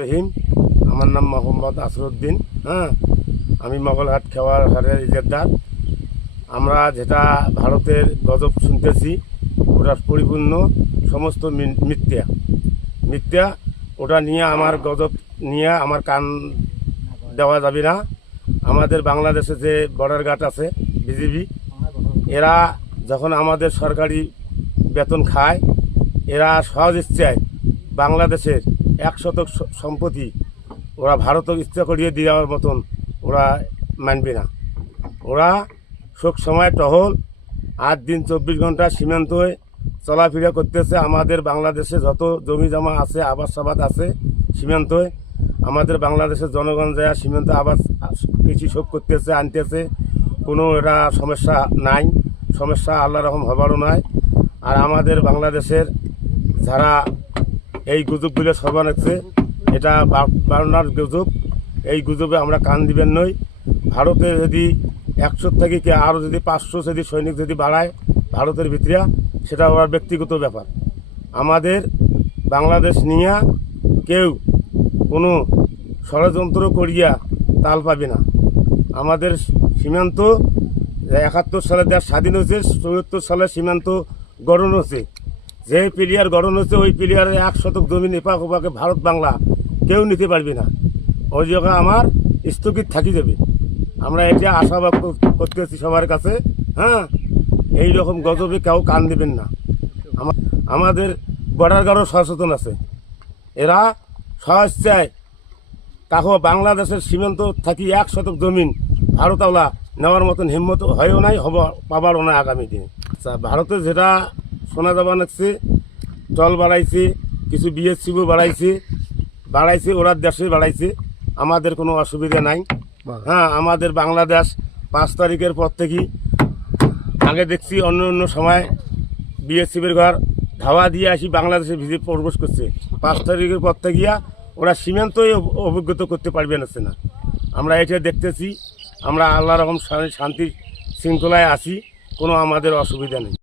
রহিম, আমার নাম মোহাম্মদ আসরুদ্দিন। আমি মোগলহাট খেওয়ার হাটের ইজারদার। আমরা যেটা ভারতের গজব শুনতেছি ওটা পরিপূর্ণ সমস্ত মিথ্যা। ওটা নিয়ে আমার গজব নিয়ে আমার কান দেওয়া যাবে না। আমাদের বাংলাদেশে যে বর্ডার গার্ড আছে বিজিবি, এরা যখন আমাদের সরকারি বেতন খায়, এরা সহজ ইচ্ছায় বাংলাদেশের 1% সম্পত্তি ওরা ভারতকে ইচ্ছা করিয়ে দেওয়ার মতন ওরা মানবে না। ওরা সব সময় টহল 8 দিন 24 ঘন্টা সীমান্তয় চলাফেরা করতেছে। আমাদের বাংলাদেশে যত জমি জমা আছে, আবাস সাবাদ আছে সীমান্তয়, আমাদের বাংলাদেশের জনগণ যায় সীমান্ত আবাস কৃষি শোধ করতেছে, আনতেছে। কোনো এটা সমস্যা নাই, সমস্যা আল্লাহ রকম হবারও নাই। আর আমাদের বাংলাদেশের যারা এই গুজবগুলো সর্বানাচ্ছে, এটা বারোনার গুজব। এই গুজবে আমরা কান দিবেন নই। ভারতে যদি 100 থেকে কি আরও যদি 500 যদি সৈনিক যদি বাড়ায় ভারতের ভিতরে, সেটা ওর ব্যক্তিগত ব্যাপার। আমাদের বাংলাদেশ নিয়ে কেউ কোনো ষড়যন্ত্র করিয়া তাল পাবে না। আমাদের সীমান্ত 71 সালে দেশ স্বাধীন হয়েছে, 74 সালে সীমান্ত গঠন হচ্ছে। যে প্লেয়ার গঠন হচ্ছে, ওই প্লেয়ারের 1% জমি এপাক ওপাকে ভারত বাংলা কেউ নিতে পারবে না। ওই জায়গায় আমার স্থগিত থাকি যাবে। আমরা এটা আশাবাদ করতেছি সবার কাছে। এই রকম গজবে কেউ কান দেবেন না। আমাদের বর্ডার গার্ডও সচেতন আছে। এরা স্বেচ্ছায় কাকো বাংলাদেশের সীমান্ত থাকি 1% জমিন ভারতওয়ালা নেওয়ার মতন হিম্মত হয়েও নাই, পাবারও না আগামী দিনে। আচ্ছা, ভারতে যেটা শোনা যাবা লাগছে, জল বাড়াইছে, কিছু বিএসসিও বাড়াইছে, ওরা দেশে বাড়াইছে। আমাদের কোনো অসুবিধা নাই। আমাদের বাংলাদেশ 5 তারিখের পর থেকেই, আগে দেখছি অন্য সময় বিএসসির ঘর ধাওয়া দিয়ে আসি বাংলাদেশে ভিজিট প্রবেশ করছে। 5 তারিখের পর থেকে ওরা সীমান্তই অভিজ্ঞতা করতে পারবে না। আমরা এটা দেখতেছি। আমরা আল্লাহ রকম শান্তি শৃঙ্খলায় আছি, কোনো আমাদের অসুবিধা নেই।